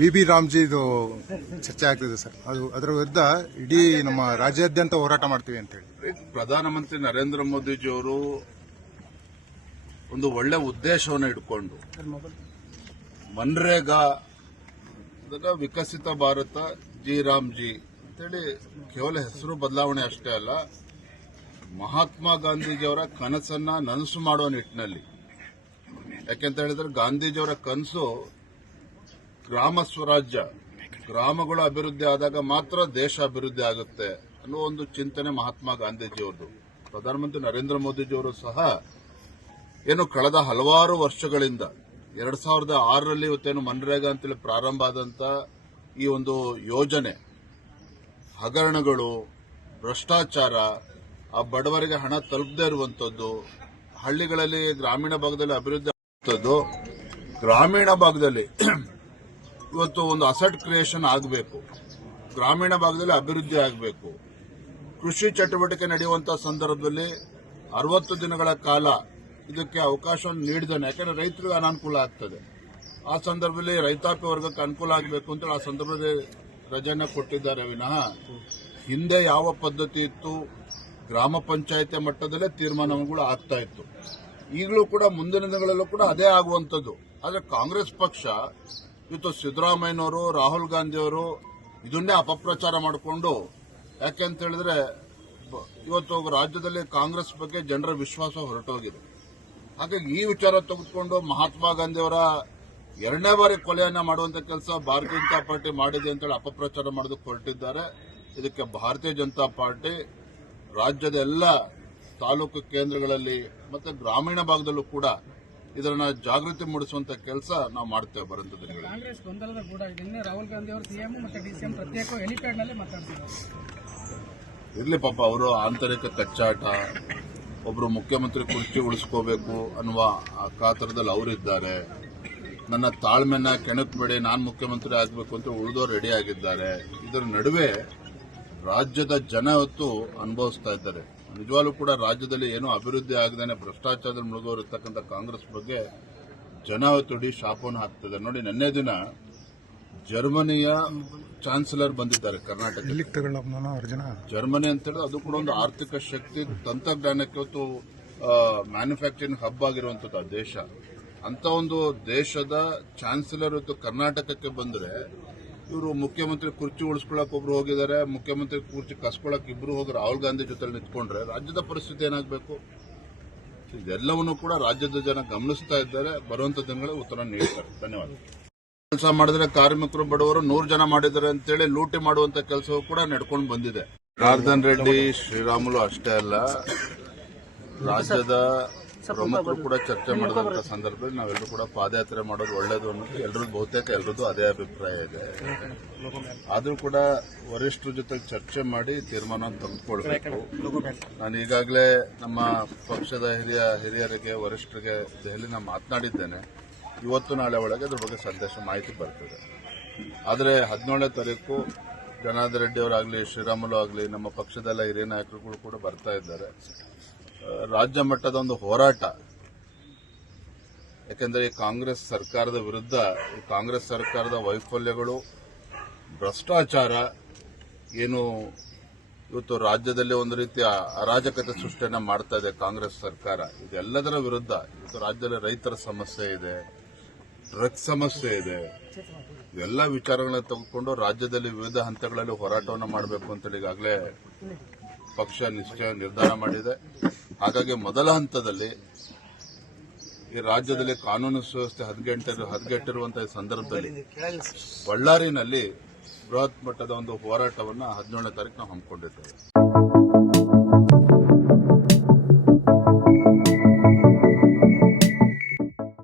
V B ರಾಮ್ಜಿದು ಚರ್ಚೆ ಆಗ್ತಿದೆ sir. ಅದು ಅದರ ವಿರುದ್ಧ ಇಡೀ ನಮ್ಮ ರಾಜ್ಯಾದ್ಯಂತ ಹೋರಾಟ ಮಾಡ್ತೀವಿ ಅಂತ ಹೇಳಿ. ಪ್ರಧಾನಮಂತ್ರಿ ನರೇಂದ್ರ ಮೋದಿಜಿಯವರು ಒಂದು ಒಳ್ಳೆ ಉದ್ದೇಶವನ್ನು ಇಟ್ಕೊಂಡು ಮನ್ರೇಗಾ ವಿಕಸಿತ ಭಾರತ, ಜಿ ರಾಮ್ಜಿ ಅಂತೇಳಿ ಕೇವಲ ಹೆಸರು ಬದಲಾವಣೆ ಅಷ್ಟೇ ಅಲ್ಲ, ಮಹಾತ್ಮ ಗಾಂಧೀಜಿಯವರ ಕನಸನ್ನ ನನಸು ಮಾಡುವ ನಿಟ್ಟಿನಲ್ಲಿ. ಯಾಕೆಂತ ಹೇಳಿದ್ರೆ ಗಾಂಧೀಜಿಯವರ ಕನಸು ಗ್ರಾಮ ಸ್ವರಾಜ್ಯ, ಗ್ರಾಮಗಳು ಅಭಿವೃದ್ಧಿ ಆದಾಗ ಮಾತ್ರ ದೇಶ ಅಭಿವೃದ್ಧಿ ಆಗುತ್ತೆ ಅನ್ನೋ ಒಂದು ಚಿಂತನೆ ಮಹಾತ್ಮ ಗಾಂಧೀಜಿಯವ್ರದ್ದು. ಪ್ರಧಾನಮಂತ್ರಿ ನರೇಂದ್ರ ಮೋದಿಜಿಯವರು ಸಹ ಏನು ಕಳೆದ ಹಲವಾರು ವರ್ಷಗಳಿಂದ, ಎರಡ್ ಸಾವಿರದ ಆರರಲ್ಲಿ ಇವತ್ತೇನು ಮನ್ರೇಗಾ ಅಂತೇಳಿ ಪ್ರಾರಂಭ ಆದಂತ ಈ ಒಂದು ಯೋಜನೆ, ಹಗರಣಗಳು, ಭ್ರಷ್ಟಾಚಾರ, ಆ ಬಡವರಿಗೆ ಹಣ ತಲುಪದೇ ಇರುವಂತದ್ದು, ಹಳ್ಳಿಗಳಲ್ಲಿ ಗ್ರಾಮೀಣ ಭಾಗದಲ್ಲಿ ಅಭಿವೃದ್ಧಿ ಗ್ರಾಮೀಣ ಭಾಗದಲ್ಲಿ ಇವತ್ತು ಒಂದು ಅಸೆಟ್ ಕ್ರಿಯೇಷನ್ ಆಗಬೇಕು. ಗ್ರಾಮೀಣ ಭಾಗದಲ್ಲಿ ಅಭಿವೃದ್ಧಿ ಆಗಬೇಕು. ಕೃಷಿ ಚಟುವಟಿಕೆ ನಡೆಯುವಂತಹ ಸಂದರ್ಭದಲ್ಲಿ ಅರವತ್ತು ದಿನಗಳ ಕಾಲ ಇದಕ್ಕೆ ಅವಕಾಶವನ್ನು ನೀಡಿದ್ದಾನೆ. ಯಾಕಂದ್ರೆ ರೈತರಿಗೆ ಅನಾನುಕೂಲ ಆಗ್ತದೆ. ಆ ಸಂದರ್ಭದಲ್ಲಿ ರೈತಾಪಿ ವರ್ಗಕ್ಕೆ ಅನುಕೂಲ ಆಗಬೇಕು ಅಂತ ಆ ಸಂದರ್ಭದಲ್ಲಿ ರಜೆಯನ್ನು ಕೊಟ್ಟಿದ್ದಾರೆ ವಿನಃ. ಹಿಂದೆ ಯಾವ ಪದ್ಧತಿ ಇತ್ತು? ಗ್ರಾಮ ಪಂಚಾಯತಿ ಮಟ್ಟದಲ್ಲೇ ತೀರ್ಮಾನಗಳು ಆಗ್ತಾ ಇತ್ತು. ಈಗಲೂ ಕೂಡ ಮುಂದಿನ ದಿನಗಳಲ್ಲೂ ಕೂಡ ಅದೇ ಆಗುವಂಥದ್ದು. ಆದರೆ ಕಾಂಗ್ರೆಸ್ ಪಕ್ಷ ಇವತ್ತು ಸಿದ್ದರಾಮಯ್ಯನವರು, ರಾಹುಲ್ ಗಾಂಧಿಯವರು ಇದನ್ನೇ ಅಪಪ್ರಚಾರ ಮಾಡಿಕೊಂಡು, ಯಾಕೆ ಅಂತ ಹೇಳಿದ್ರೆ ಇವತ್ತು ರಾಜ್ಯದಲ್ಲಿ ಕಾಂಗ್ರೆಸ್ ಬಗ್ಗೆ ಜನರ ವಿಶ್ವಾಸ ಹೊರಟೋಗಿದೆ. ಹಾಗಾಗಿ ಈ ವಿಚಾರ ತೆಗೆದುಕೊಂಡು ಮಹಾತ್ಮ ಗಾಂಧಿಯವರ ಎರಡನೇ ಬಾರಿ ಕೊಲೆಯನ್ನ ಮಾಡುವಂತ ಕೆಲಸ ಭಾರತೀಯ ಜನತಾ ಪಾರ್ಟಿ ಮಾಡಿದೆ ಅಂತೇಳಿ ಅಪಪ್ರಚಾರ ಮಾಡೋದಕ್ಕೆ ಹೊರಟಿದ್ದಾರೆ. ಇದಕ್ಕೆ ಭಾರತೀಯ ಜನತಾ ಪಾರ್ಟಿ, ರಾಜ್ಯದ ಎಲ್ಲ ತಾಲೂಕು ಕೇಂದ್ರಗಳಲ್ಲಿ ಮತ್ತೆ ಗ್ರಾಮೀಣ ಭಾಗದಲ್ಲೂ ಕೂಡ ಇದನ್ನ ಜಾಗೃತಿ ಮೂಡಿಸುವಂತ ಕೆಲಸ ನಾವು ಮಾಡ್ತೇವೆ ಬರಂತ ಕಾಂಗ್ರೆಸ್ ಗೊಂದಲದ ಕೂಡ ಇದೆ. ರಾಹುಲ್ ಗಾಂಧಿ ಅವರು ಸಿಎಂ ಮತ್ತೆ ಡಿಸಿಎಂ ಪ್ರತ್ಯೇಕ ಹೆಲಿಪ್ಯಾಡ್ನಲ್ಲಿ ಮಾತಾಡ್ತಿದ್ದಾರೆ. ಇರ್ಲಿ ಪಾಪ ಅವರು ಆಂತರಿಕ ಕಚ್ಚಾಟ ಒಬ್ರು ಮುಖ್ಯಮಂತ್ರಿ ಕುರ್ಚಿ ಉಳಿಸ್ಕೋಬೇಕು ಅನ್ನುವ ಕಾತರದಲ್ಲಿ ಅವರಿದ್ದಾರೆ. ನನ್ನ ತಾಳ್ಮೆನ ಕೆಣಕ್ಬೇಡಿ ನಾನು ಮುಖ್ಯಮಂತ್ರಿ ಆಗಬೇಕು ಅಂತ ಉಳಿದವರು ರೆಡಿ ಆಗಿದ್ದಾರೆ. ಇದರ ನಡುವೆ ರಾಜ್ಯದ ಜನ ಹೊತ್ತು ಅನುಭವಿಸ್ತಾ ಇದ್ದಾರೆ. ನಿಜವಾಗ್ಲೂ ಕೂಡ ರಾಜ್ಯದಲ್ಲಿ ಏನೂ ಅಭಿವೃದ್ಧಿ ಆಗದೇನೆ ಭ್ರಷ್ಟಾಚಾರದಲ್ಲಿ ಮುಳುಗೋರು ಇರ್ತಕ್ಕಂಥ ಕಾಂಗ್ರೆಸ್ ಬಗ್ಗೆ ಜನ ತುಡಿ ಶಾಪವನ್ನು ಹಾಕ್ತಿದ್ದಾರೆ. ನೋಡಿ ನಿನ್ನೆ ದಿನ ಜರ್ಮನಿಯ ಚಾನ್ಸಲರ್ ಬಂದಿದ್ದಾರೆ ಕರ್ನಾಟಕ ಜರ್ಮನಿ ಅಂತ ಹೇಳಿದ್ರೆ ಅದು ಕೂಡ ಒಂದು ಆರ್ಥಿಕ ಶಕ್ತಿ ತಂತ್ರಜ್ಞಾನಕ್ಕೆ ಇವತ್ತು ಮ್ಯಾನುಫ್ಯಾಕ್ಚರಿಂಗ್ ಹಬ್ ಆಗಿರುವಂತದ್ದು ಆ ದೇಶ. ಅಂತ ಒಂದು ದೇಶದ ಚಾನ್ಸಲರ್ ಇವತ್ತು ಕರ್ನಾಟಕಕ್ಕೆ ಬಂದ್ರೆ ಇವರು ಮುಖ್ಯಮಂತ್ರಿ ಕುರ್ಚಿ ಉಳಿಸ್ಕೊಳಕ್ ಒಬ್ರು ಹೋಗಿದ್ದಾರೆ, ಮುಖ್ಯಮಂತ್ರಿ ಕುರ್ಚಿ ಕಸ್ಕೊಳಕ್ ಇಬ್ರು ಹೋಗಿ ರಾಹುಲ್ ಗಾಂಧಿ ಜೊತೆ ನಿಂತ್ಕೊಂಡ್ರೆ ರಾಜ್ಯದ ಪರಿಸ್ಥಿತಿ ಏನಾಗಬೇಕು? ಇದೆಲ್ಲವನ್ನೂ ಕೂಡ ರಾಜ್ಯದ ಜನ ಗಮನಿಸ್ತಾ ಇದ್ದಾರೆ. ಬರುವಂತ ದಿನಗಳ ಉತ್ತರ ನೀಡ್ತಾರೆ. ಧನ್ಯವಾದ. ಕೆಲಸ ಮಾಡಿದ್ರೆ ಕಾರ್ಮಿಕರು ಬಡವರು ನೂರು ಜನ ಮಾಡಿದ್ದಾರೆ ಅಂತೇಳಿ ಲೂಟಿ ಮಾಡುವಂತ ಕೆಲಸವೂ ಕೂಡ ನಡ್ಕೊಂಡು ಬಂದಿದೆ. ಜನಾರ್ದನ್ ರೆಡ್ಡಿ ಶ್ರೀರಾಮುಲು ಅಷ್ಟೇ ಅಲ್ಲ. ರಾಜ್ಯದ ಪ್ರಮುಖರು ಕೂಡ ಚರ್ಚೆ ಮಾಡಿದಂತ ಸಂದರ್ಭದಲ್ಲಿ ನಾವೆಲ್ಲರೂ ಕೂಡ ಪಾದಯಾತ್ರೆ ಮಾಡೋದು ಒಳ್ಳೇದು ಅನ್ನೋದು ಎಲ್ಲರೂ ಬಹುತೇಕ ಎಲ್ಲರದ್ದು ಅದೇ ಅಭಿಪ್ರಾಯ ಇದೆ. ಆದರೂ ಕೂಡ ವರಿಷ್ಠರ ಜೊತೆ ಚರ್ಚೆ ಮಾಡಿ ತೀರ್ಮಾನ ತಂದುಕೊಳ್ಬೇಕು ನಾನು ಈಗಾಗಲೇ ನಮ್ಮ ಪಕ್ಷದ ಹಿರಿಯ ಹಿರಿಯರಿಗೆ ವರಿಷ್ಠರಿಗೆ ದೆಹಲಿನ ಮಾತನಾಡಿದ್ದೇನೆ. ಇವತ್ತು ನಾಳೆ ಒಳಗೆ ಅದ್ರ ಬಗ್ಗೆ ಸಂದೇಶ ಮಾಹಿತಿ ಬರ್ತದೆ. ಆದರೆ ಹದಿನೇಳನೇ ತಾರೀಕು ಜನಾರ್ದನ್ ರೆಡ್ಡಿ ಅವರಾಗಲಿ ಶ್ರೀರಾಮುಲು ಆಗಲಿ ನಮ್ಮ ಪಕ್ಷದೆಲ್ಲ ಹಿರಿಯ ನಾಯಕರುಗಳು ಕೂಡ ಬರ್ತಾ ಇದ್ದಾರೆ. ರಾಜ್ಯ ಮಟ್ಟದ ಒಂದು ಹೋರಾಟ. ಯಾಕೆಂದರೆ ಈ ಕಾಂಗ್ರೆಸ್ ಸರ್ಕಾರದ ವಿರುದ್ಧ ಕಾಂಗ್ರೆಸ್ ಸರ್ಕಾರದ ವೈಫಲ್ಯಗಳು, ಭ್ರಷ್ಟಾಚಾರ, ಏನು ಇವತ್ತು ರಾಜ್ಯದಲ್ಲಿ ಒಂದು ರೀತಿಯ ಅರಾಜಕತೆ ಸೃಷ್ಟಿಯನ್ನು ಮಾಡ್ತಾ ಇದೆ ಕಾಂಗ್ರೆಸ್ ಸರ್ಕಾರ. ಇದೆಲ್ಲದರ ವಿರುದ್ಧ ಇವತ್ತು ರಾಜ್ಯದಲ್ಲಿ ರೈತರ ಸಮಸ್ಯೆ ಇದೆ ಡ್ರಗ್ಸ್ ಸಮಸ್ಯೆ ಇದೆ. ಎಲ್ಲ ವಿಚಾರಗಳನ್ನ ತೆಗೆದುಕೊಂಡು ರಾಜ್ಯದಲ್ಲಿ ವಿವಿಧ ಹಂತಗಳಲ್ಲಿ ಹೋರಾಟವನ್ನು ಮಾಡಬೇಕು ಅಂತೇಳಿ ಈಗಾಗಲೇ ಪಕ್ಷ ನಿಶ್ಚಯ ನಿರ್ಧಾರ ಮಾಡಿದೆ. ಹಾಗಾಗಿ ಮೊದಲ ಹಂತದಲ್ಲಿ ಈ ರಾಜ್ಯದಲ್ಲಿ ಕಾನೂನು ಸುವ್ಯವಸ್ಥೆ ಹದಗೆಂಟು ಹದಗೆಟ್ಟಿರುವಂತಹ ಸಂದರ್ಭದಲ್ಲಿ ಬಳ್ಳಾರಿನಲ್ಲಿ ಬೃಹತ್ ಮಟ್ಟದ ಒಂದು ಹೋರಾಟವನ್ನು ಹದಿನೇಳನೇ ತಾರೀಕು ನಾವು ಹಮ್ಮಿಕೊಂಡಿದ್ದೇವೆ.